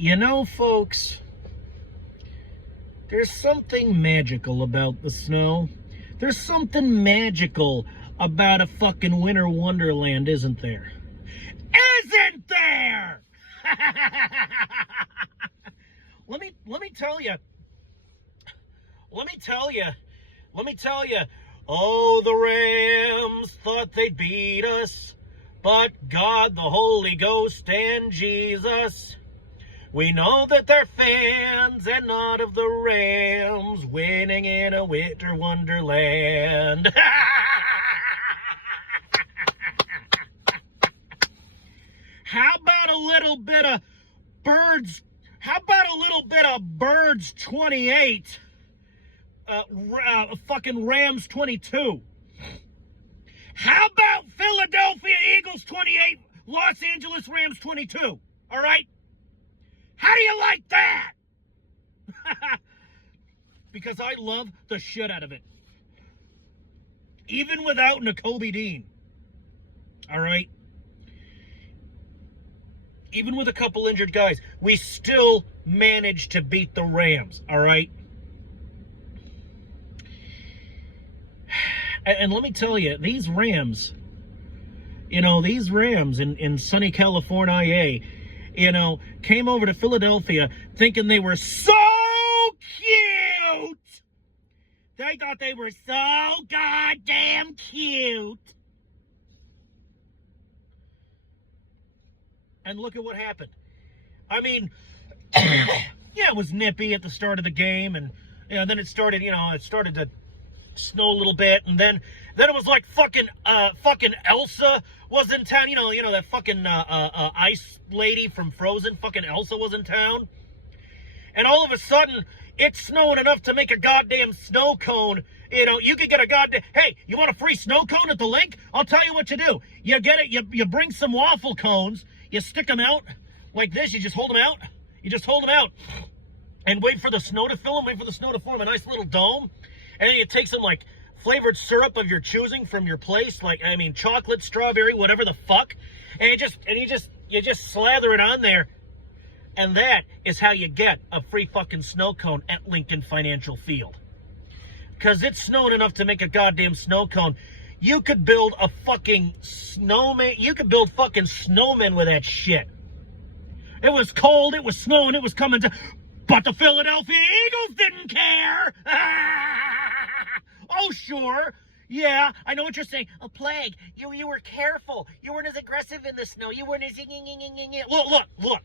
You know, folks, there's something magical about the snow. There's something magical about a fucking winter wonderland, isn't there? Isn't there? Let me tell you. Oh, the Rams thought they'd beat us, but God, the Holy Ghost, and Jesus. We know that they're fans and not of the Rams, winning in a winter wonderland. How about a little bit of Birds? How about a little bit of Birds 28? Fucking Rams 22. How about Philadelphia Eagles 28, Los Angeles Rams 22? All right? How do you like that? Because I love the shit out of it. Even without Nakobe Dean. All right? Even with a couple injured guys, we still managed to beat the Rams. All right? And let me tell you, these Rams in sunny California, came over to Philadelphia thinking they were so cute. They thought they were so goddamn cute. And look at what happened. I mean, it was nippy at the start of the game, and then it started to snow a little bit, and then it was like fucking Elsa was in town. That fucking ice lady from Frozen. Fucking Elsa was in town, and all of a sudden it's snowing enough to make a goddamn snow cone. You could get a goddamn. Hey, you want a free snow cone at the link? I'll tell you what you do. You get it. You bring some waffle cones. You stick them out like this. You just hold them out. And wait for the snow to fill them. Wait for the snow to form a nice little dome. And then you take some, flavored syrup of your choosing from your place. Chocolate, strawberry, whatever the fuck. And you just slather it on there. And that is how you get a free fucking snow cone at Lincoln Financial Field. Because it's snowing enough to make a goddamn snow cone. You could build a fucking snowman. You could build fucking snowmen with that shit. It was cold. It was snowing. It was coming to... But the Philadelphia Eagles didn't care. Oh, sure. Yeah, I know what you're saying. A plague. You were careful. You weren't as aggressive in the snow. You weren't as... Look.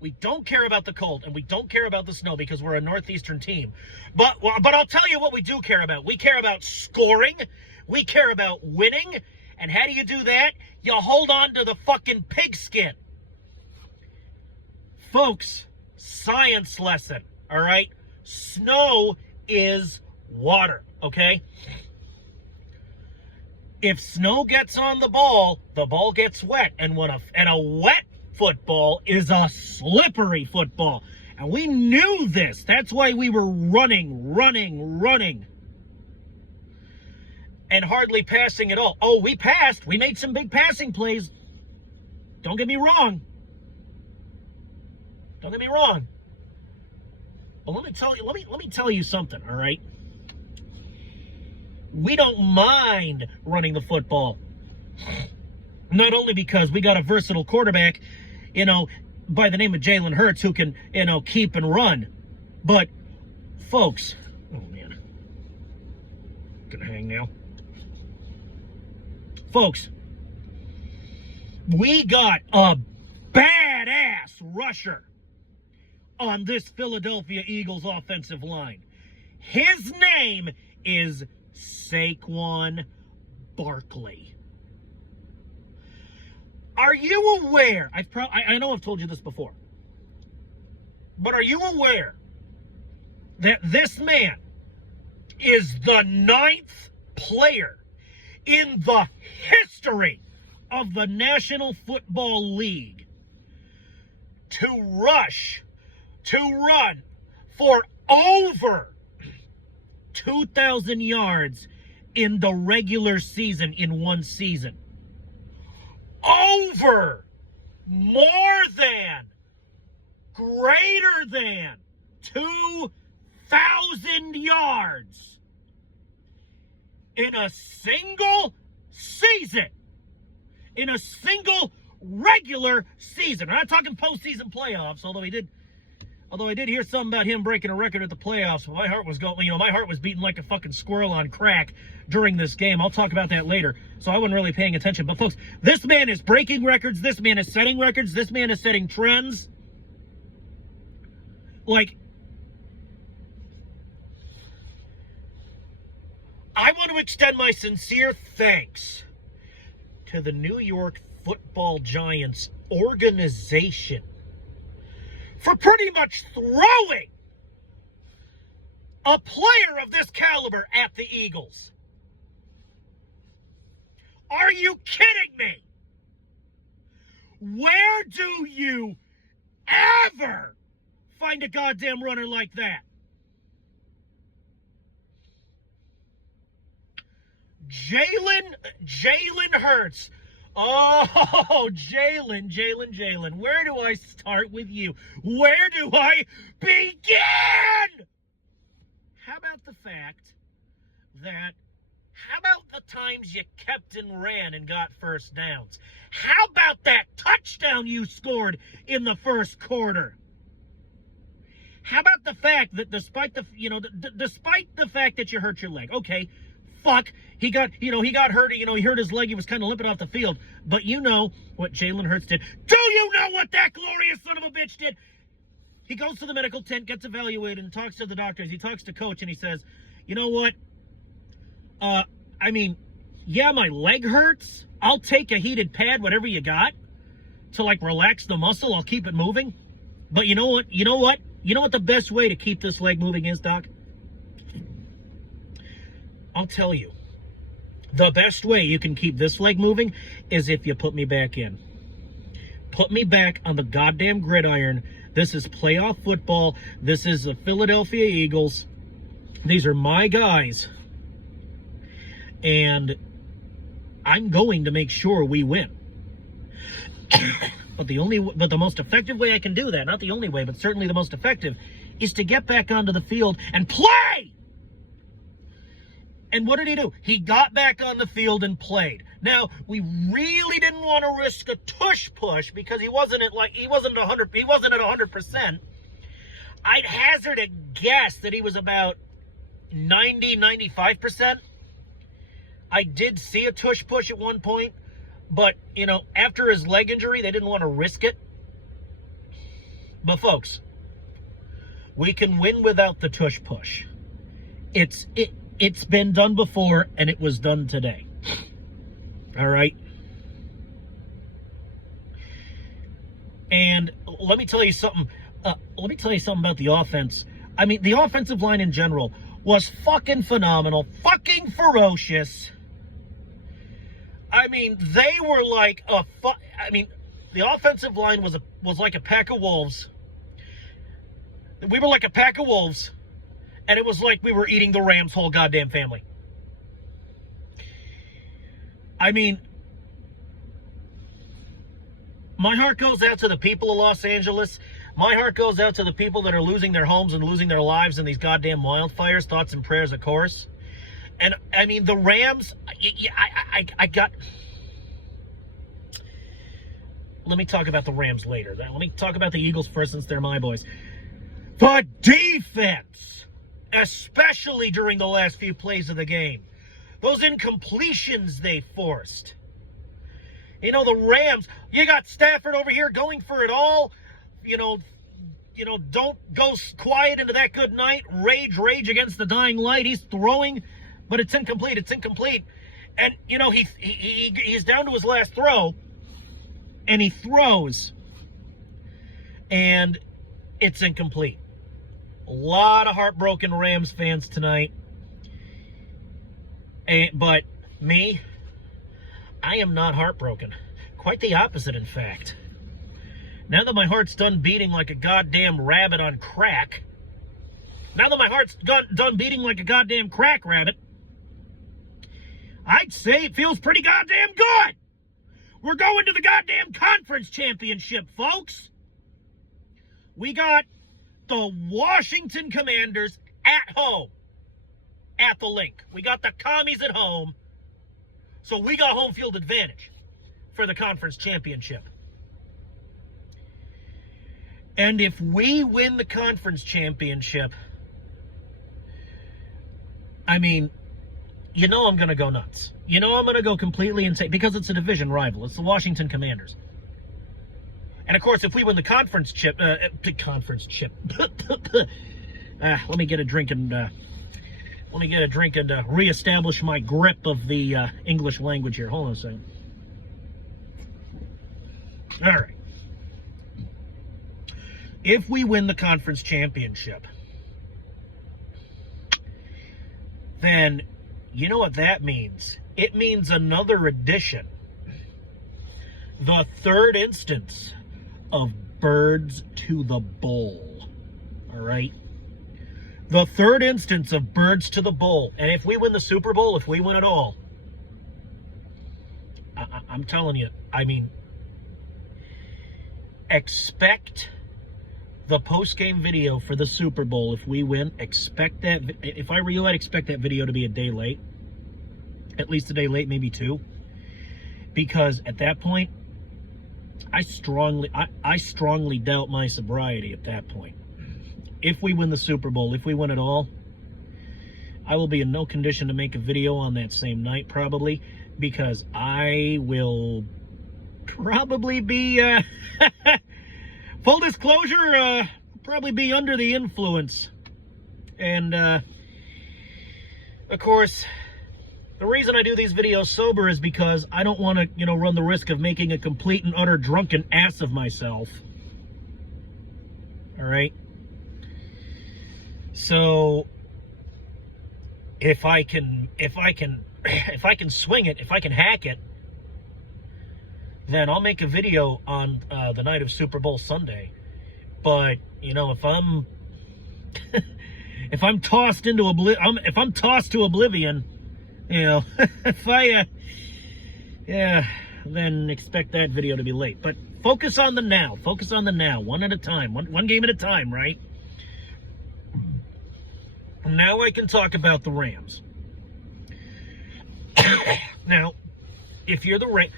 We don't care about the cold, and we don't care about the snow because we're a Northeastern team. But I'll tell you what we do care about. We care about scoring. We care about winning. And how do you do that? You hold on to the fucking pigskin. Folks, science lesson, all right? Snow is water, okay? If snow gets on the ball gets wet. And a wet football is a slippery football. And we knew this. That's why we were running. And hardly passing at all. Oh, we passed. We made some big passing plays. Don't get me wrong. But let me tell you something, all right? We don't mind running the football. Not only because we got a versatile quarterback, by the name of Jalen Hurts, who can, keep and run. But, folks, oh man, gonna hang now. Folks, we got a badass rusher on this Philadelphia Eagles offensive line. His name is Saquon Barkley. Are you aware? I know I've told you this before, but are you aware that this man is the 9th player in the history of the National Football League to run for over 2,000 yards in the regular season in one season? Over more than, greater than 2,000 yards in a single season. In a single regular season. I'm not talking postseason playoffs, although I did hear something about him breaking a record at the playoffs. My heart was going, my heart was beating like a fucking squirrel on crack during this game. I'll talk about that later. So I wasn't really paying attention. But folks, this man is breaking records. This man is setting records. This man is setting trends. Like, I want to extend my sincere thanks to the New York Football Giants organization for pretty much throwing a player of this caliber at the Eagles. Are you kidding me? Where do you ever find a goddamn runner like that? Jalen Hurts. Oh, Jalen. Where do I start with you? Where do I begin? How about the times you kept and ran and got first downs? How about that touchdown you scored in the first quarter? How about the fact that despite the fact that you hurt your leg, okay, fuck, he got hurt, he hurt his leg, he was kind of limping off the field. But you know what Jalen Hurts did. Do you know what that glorious son of a bitch did? He goes to the medical tent, gets evaluated, and talks to the doctors. He talks to coach, and he says, you know what? Yeah, my leg hurts. I'll take a heated pad, whatever you got, to like relax the muscle. I'll keep it moving. But you know what? You know what the best way to keep this leg moving is, Doc? I'll tell you. The best way you can keep this leg moving is if you put me back in. Put me back on the goddamn gridiron. This is playoff football. This is the Philadelphia Eagles. These are my guys. And I'm going to make sure we win. But the most effective way I can do that, not the only way, but certainly the most effective, is to get back onto the field and play! And what did he do? He got back on the field and played. Now, we really didn't want to risk a tush push because he wasn't at 100%. I'd hazard a guess that he was about 95%. I did see a tush push at one point, but, after his leg injury, they didn't want to risk it. But, folks, we can win without the tush push. It's been done before, and it was done today. All right? And let me tell you something. About the offense. I mean, the offensive line in general was fucking phenomenal, fucking ferocious. I mean, they were like the offensive line was like a pack of wolves. We were like a pack of wolves, and it was like we were eating the Rams' whole goddamn family. I mean, my heart goes out to the people of Los Angeles. My heart goes out to the people that are losing their homes and losing their lives in these goddamn wildfires. Thoughts and prayers, of course. And, I mean, the Rams, I got... Let me talk about the Rams later. Let me talk about the Eagles first, since they're my boys. The defense, especially during the last few plays of the game. Those incompletions they forced. The Rams, you got Stafford over here going for it all. Don't go quiet into that good night. Rage against the dying light. He's throwing, but it's incomplete. And, he's down to his last throw, and he throws, and it's incomplete. A lot of heartbroken Rams fans tonight. But me, I am not heartbroken. Quite the opposite, in fact. Now that my heart's done beating like a goddamn rabbit on crack, done beating like a goddamn crack rabbit, I'd say it feels pretty goddamn good. We're going to the goddamn conference championship, folks. We got the Washington Commanders at home at the link. We got the commies at home. So we got home field advantage for the conference championship. And if we win the conference championship, I mean, you know I'm going to go nuts. You know I'm going to go completely insane because it's a division rival. It's the Washington Commanders. And, of course, if we win the conference chip, let me get a drink and reestablish my grip of the English language here. Hold on a second. All right. If we win the conference championship, then you know what that means? It means another edition, the third instance of Birds to the Bowl. All right? The third instance of Birds to the Bowl. And if we win the Super Bowl, if we win it all, I'm telling you, I mean, expect the post-game video for the Super Bowl. If we win, expect that. If I real, I'd expect that video to be a day late. At least a day late, maybe two. Because at that point, I strongly doubt my sobriety at that point. If we win the Super Bowl, if we win it all, I will be in no condition to make a video on that same night, probably, because I will probably be, full disclosure, probably be under the influence. And, of course, the reason I do these videos sober is because I don't want to, run the risk of making a complete and utter drunken ass of myself. All right? So, if I can swing it, if I can hack it, then I'll make a video on the night of Super Bowl Sunday. But if I'm if I'm tossed to oblivion, then expect that video to be late. But focus on the now. Focus on the now, one at a time, one game at a time, right? Now I can talk about the Rams. Now, if you're the Rams,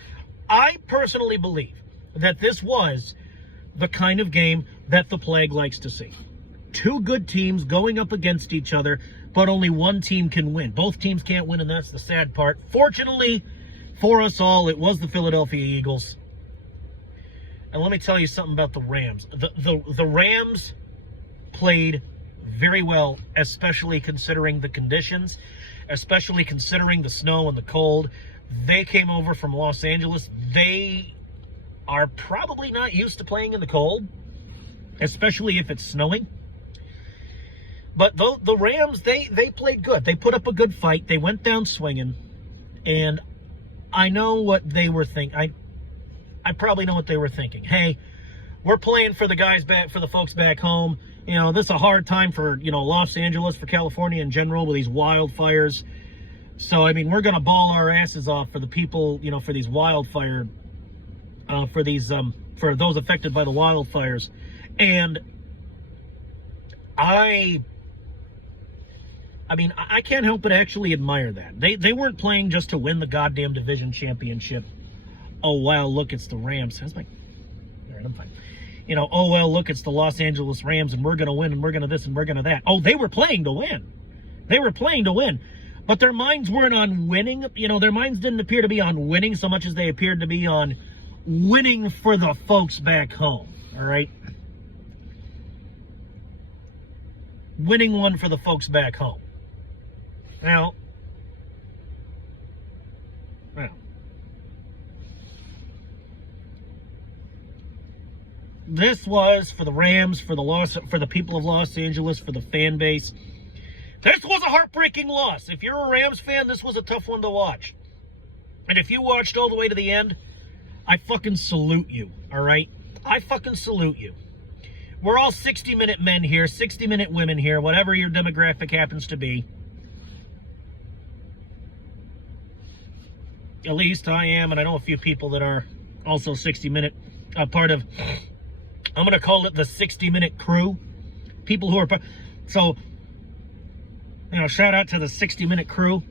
I personally believe that this was the kind of game that the plague likes to see. Two good teams going up against each other, but only one team can win. Both teams can't win, and that's the sad part. Fortunately for us all, it was the Philadelphia Eagles. And let me tell you something about the Rams. The Rams played very well, especially considering the conditions, especially considering the snow and the cold. They came over from Los Angeles. They are probably not used to playing in the cold, especially if it's snowing. But the Rams, they played good. They put up a good fight. They went down swinging. And I know what they were thinking. I probably know what they were thinking. Hey, we're playing for the folks back home. This is a hard time for, Los Angeles, for California in general with these wildfires. So, I mean, we're going to ball our asses off for the people, for these for those affected by the wildfires. And I can't help but actually admire that. They weren't playing just to win the goddamn division championship. Oh, wow, look, it's the Rams. All right, I'm fine. Oh, well, look, it's the Los Angeles Rams, and we're going to win, and we're going to this, and we're going to that. Oh, they were playing to win. They were playing to win. But their minds weren't on winning. Their minds didn't appear to be on winning so much as they appeared to be on winning for the folks back home. All right? Winning one for the folks back home. Now, this was for the Rams, for the people of Los Angeles, for the fan base. This was a heartbreaking loss. If you're a Rams fan, this was a tough one to watch. And if you watched all the way to the end, I fucking salute you, all right? I fucking salute you. We're all 60-minute men here, 60-minute women here, whatever your demographic happens to be. At least I am, and I know a few people that are also 60-minute, part of, I'm going to call it the 60-minute crew. People who are, so, you know, shout out to the 60-minute crew.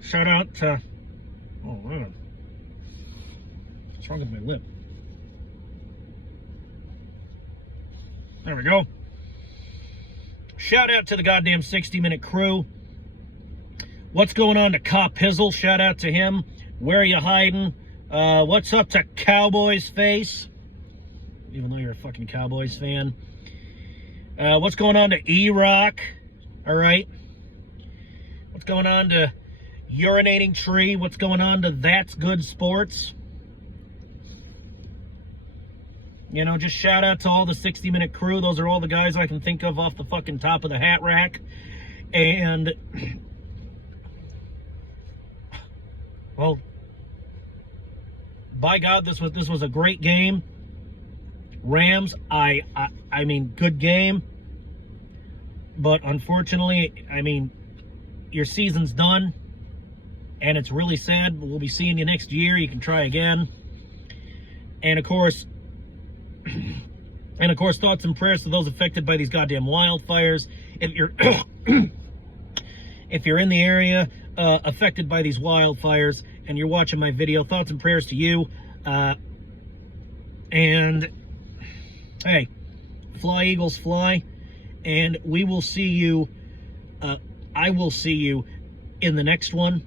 Shout out to, oh man, what's wrong with my lip? There we go. Shout out to the goddamn 60-minute crew. What's going on to Cop Pizzle? Shout out to him. Where are you hiding? What's up to Cowboys Face? Even though you're a fucking Cowboys fan. What's going on to E-Rock? All right. What's going on to Urinating Tree? What's going on to That's Good Sports? You know, just shout out to all the 60-minute crew. Those are all the guys I can think of off the fucking top of the hat rack. And, well, by God, this was a great game. Rams, I mean, good game. But unfortunately, I mean, your season's done. And it's really sad. We'll be seeing you next year. You can try again. And, of course, thoughts and prayers to those affected by these goddamn wildfires. If you're if you're in the area affected by these wildfires and you're watching my video, thoughts and prayers to you. And hey, fly Eagles fly, and we will see you. I will see you in the next one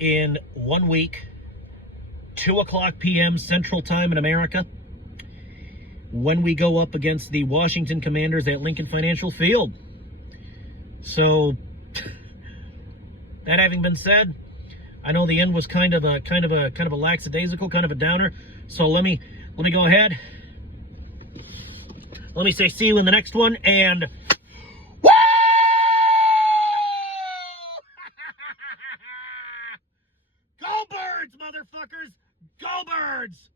in 1 week, 2:00 p.m. Central Time in America, when we go up against the Washington Commanders at Lincoln Financial Field. So, that having been said, I know the end was kind of a lackadaisical, kind of a downer. So let me go ahead. Let me say see you in the next one, and woo! Go Birds, motherfuckers! Go Birds!